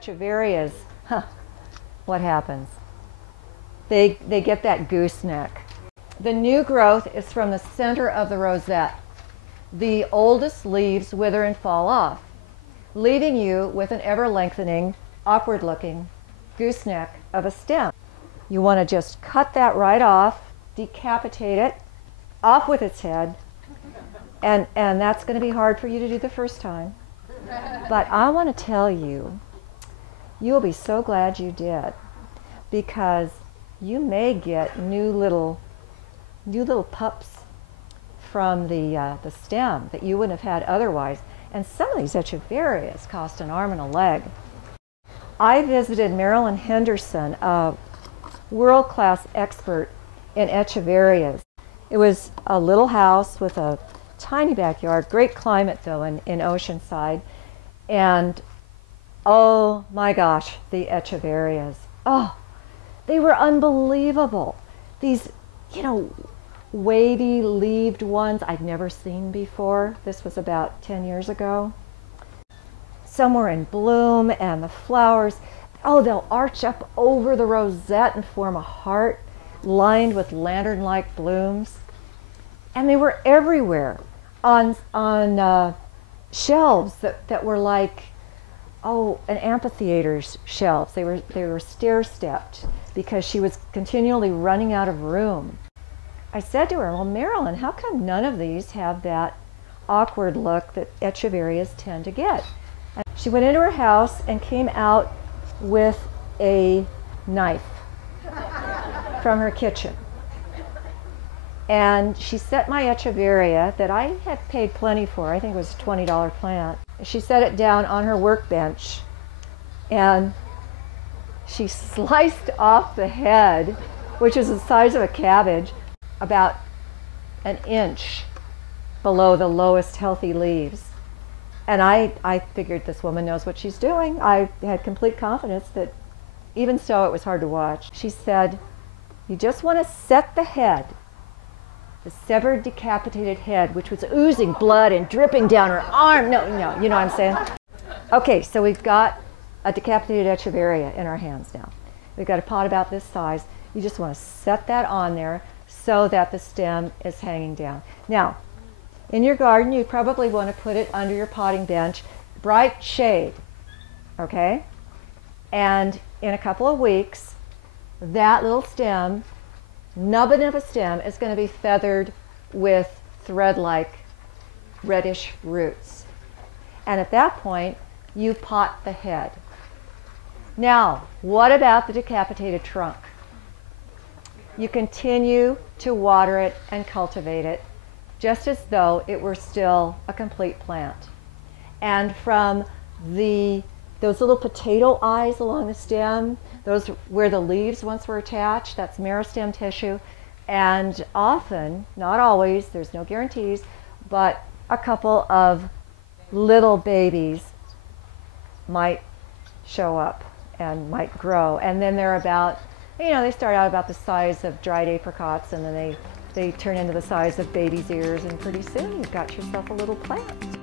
Echeverias, what happens? They get that gooseneck. The new growth is from the center of the rosette. The oldest leaves wither and fall off, leaving you with an ever-lengthening, awkward-looking gooseneck of a stem. You want to just cut that right off, decapitate it, off with its head, and that's going to be hard for you to do the first time. But I want to tell you, you'll be so glad you did, because you may get new little pups from the stem that you wouldn't have had otherwise. And some of these echeverias cost an arm and a leg. I visited Marilyn Henderson, a world-class expert in echeverias. It was a little house with a tiny backyard, great climate though in Oceanside. And oh my gosh, the echeverias. Oh, they were unbelievable. These, wavy leaved ones I'd never seen before. This was about 10 years ago. Some were in bloom, and the flowers, they'll arch up over the rosette and form a heart lined with lantern-like blooms. And they were everywhere on shelves that were like, an amphitheater's shelves. They were stair-stepped because she was continually running out of room. I said to her, well, Marilyn, how come none of these have that awkward look that echeverias tend to get? And she went into her house and came out with a knife from her kitchen. And she set my echeveria that I had paid plenty for, I think it was a $20 plant. She set it down on her workbench, and she sliced off the head, which is the size of a cabbage, about an inch below the lowest healthy leaves. And I figured this woman knows what she's doing. I had complete confidence that even so it was hard to watch. She said, you just want to set the head, the severed, decapitated head, which was oozing blood and dripping down her arm. No, you know what I'm saying? Okay, so we've got a decapitated echeveria in our hands now. We've got a pot about this size. You just want to set that on there so that the stem is hanging down. Now, in your garden, you probably want to put it under your potting bench, bright shade, okay? And in a couple of weeks, that little stem, nubbin of a stem, is going to be feathered with thread-like reddish roots. And at that point, you pot the head. Now, what about the decapitated trunk? You continue to water it and cultivate it just as though it were still a complete plant. And from those little potato eyes along the stem, those where the leaves once were attached, that's meristem tissue. And often, not always, there's no guarantees, but a couple of little babies might show up and might grow. And then they're about, they start out about the size of dried apricots, and then they turn into the size of baby's ears, and pretty soon you've got yourself a little plant.